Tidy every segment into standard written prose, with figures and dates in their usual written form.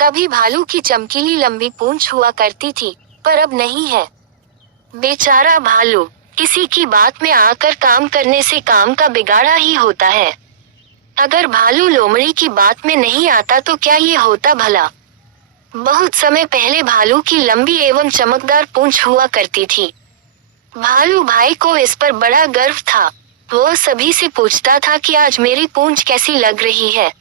तभी भालू की चमकीली लंबी पूंछ हुआ करती थी, पर अब नहीं है। बेचारा भालू, किसी की बात में आकर काम करने से काम का बिगाड़ा ही होता है। अगर भालू लोमड़ी की बात में नहीं आता तो क्या ये होता भला। बहुत समय पहले भालू की लंबी एवं चमकदार पूंछ हुआ करती थी। भालू भाई को इस पर बड़ा गर्व था। वो सभी से पूछता था कि आज मेरी पूंछ कैसी लग रही है।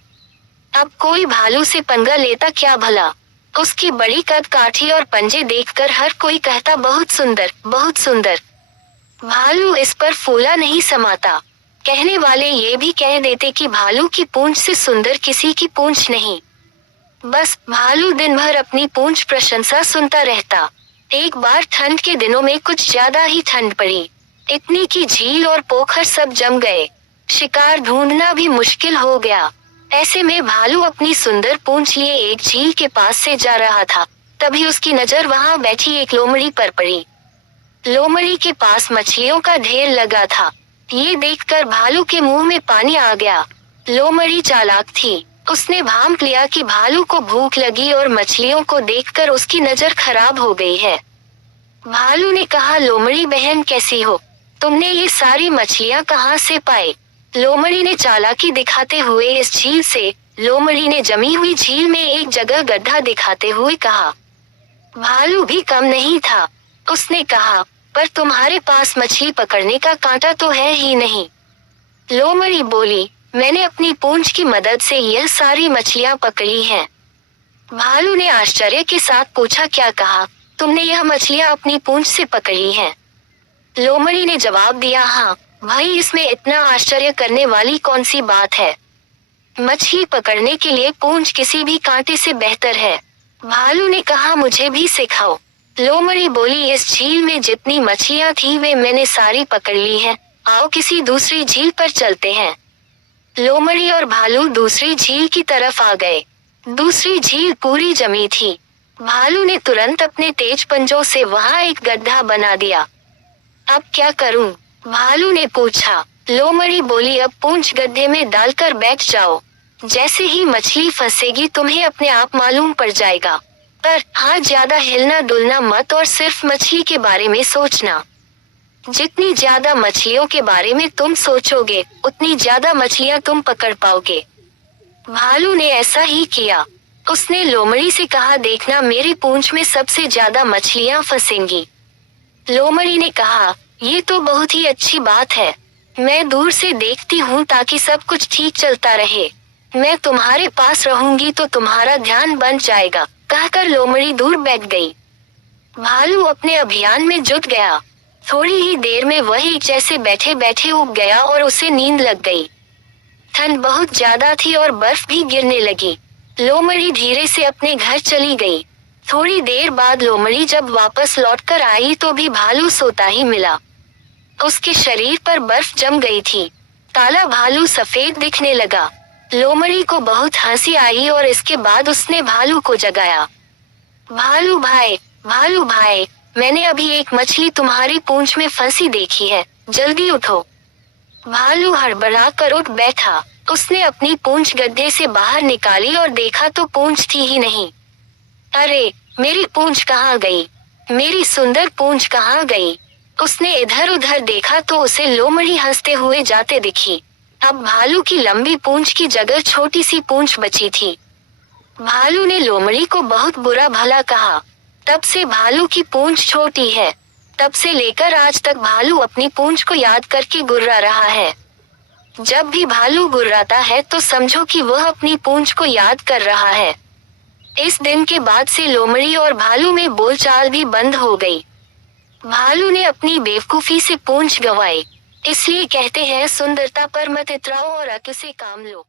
अब कोई भालू से पंगा लेता क्या भला। उसकी बड़ी कद काठी और पंजे देखकर हर कोई कहता बहुत सुंदर, बहुत सुंदर। भालू इस पर फूला नहीं समाता। कहने वाले ये भी कह देते कि भालू की पूंछ से सुंदर किसी की पूंछ नहीं। बस भालू दिन भर अपनी पूंछ प्रशंसा सुनता रहता। एक बार ठंड के दिनों में कुछ ज्यादा ही ठंड पड़ी। इतनी कि झील और पोखर सब जम गए। शिकार ढूंढना भी मुश्किल हो गया। ऐसे में भालू अपनी सुंदर पूंछ लिए एक झील के पास से जा रहा था। तभी उसकी नजर वहां बैठी एक लोमड़ी पर पड़ी। लोमड़ी के पास मछलियों का ढेर लगा था। ये देखकर भालू के मुंह में पानी आ गया। लोमड़ी चालाक थी। उसने भांप लिया कि भालू को भूख लगी और मछलियों को देखकर उसकी नजर खराब हो गई है। भालू ने कहा, लोमड़ी बहन कैसी हो? तुमने ये सारी मछलियां कहाँ से पाई? लोमड़ी ने चालाकी दिखाते हुए इस झील से। लोमड़ी ने जमी हुई झील में एक जगह गड्ढा दिखाते हुए कहा। भालू भी कम नहीं था। उसने कहा, पर तुम्हारे पास मछली पकड़ने का कांटा तो है ही नहीं। लोमड़ी बोली, मैंने अपनी पूंछ की मदद से यह सारी मछलियां पकड़ी हैं। भालू ने आश्चर्य के साथ पूछा, क्या कहा? तुमने यह मछलियां अपनी पूंछ से पकड़ी हैं? लोमड़ी ने जवाब दिया, हाँ भाई, इसमें इतना आश्चर्य करने वाली कौन सी बात है। मछली पकड़ने के लिए पूंछ किसी भी कांटे से बेहतर है। भालू ने कहा, मुझे भी सिखाओ। लोमड़ी बोली, इस झील में जितनी मछलियां थी वे मैंने सारी पकड़ ली हैं। आओ किसी दूसरी झील पर चलते हैं। लोमड़ी और भालू दूसरी झील की तरफ आ गए। दूसरी झील पूरी जमी थी। भालू ने तुरंत अपने तेज पंजों से वहां एक गड्ढा बना दिया। अब क्या करूं? भालू ने पूछा। लोमड़ी बोली, अब पूंछ गड्ढे में डालकर बैठ जाओ। जैसे ही मछली फंसेगी तुम्हें अपने आप मालूम पड़ जाएगा। पर हाँ, ज्यादा हिलना डुलना मत और सिर्फ मछली के बारे में सोचना। जितनी ज्यादा मछलियों के बारे में तुम सोचोगे उतनी ज्यादा मछलियां तुम पकड़ पाओगे। भालू ने ऐसा ही किया। उसने लोमड़ी से कहा, देखना मेरी पूंछ में सबसे ज्यादा मछलियां फंसेंगी। लोमड़ी ने कहा, ये तो बहुत ही अच्छी बात है। मैं दूर से देखती हूँ ताकि सब कुछ ठीक चलता रहे। मैं तुम्हारे पास रहूंगी तो तुम्हारा ध्यान बन जाएगा। कहकर लोमड़ी दूर बैठ गई। भालू अपने अभियान में जुट गया। थोड़ी ही देर में वही जैसे बैठे बैठे उब गया और उसे नींद लग गई। ठंड बहुत ज्यादा थी और बर्फ भी गिरने लगी। लोमड़ी धीरे से अपने घर चली गई। थोड़ी देर बाद लोमड़ी जब वापस लौटकर आई तो भी भालू सोता ही मिला। उसके शरीर पर बर्फ जम गई थी। काला भालू सफेद दिखने लगा। लोमड़ी को बहुत हंसी आई और इसके बाद उसने भालू को जगाया। भालू भाई, मैंने अभी एक मछली तुम्हारी पूंछ में फंसी देखी है, जल्दी उठो। भालू हड़बड़ा कर उठ बैठा। उसने अपनी पूंछ गड्ढे से बाहर निकाली और देखा तो पूंछ थी ही नहीं। अरे, मेरी पूंछ कहाँ गई? मेरी सुंदर पूंछ कहाँ गई? उसने इधर उधर देखा तो उसे लोमड़ी हंसते हुए जाते दिखी। अब भालू की लंबी पूंछ की जगह छोटी सी पूंछ बची थी। भालू ने लोमड़ी को बहुत बुरा भला कहा। तब से भालू की पूंछ छोटी है। तब से लेकर आज तक भालू अपनी पूंछ को याद करके गुर्रा रहा है। जब भी भालू गुर्राता है तो समझो कि वह अपनी पूंछ को याद कर रहा है। इस दिन के बाद से लोमड़ी और भालू में बोलचाल भी बंद हो गई। भालू ने अपनी बेवकूफी से पूंछ गंवाई। इसलिए कहते हैं, सुंदरता पर मत इतराओ और अक्ल से काम लो।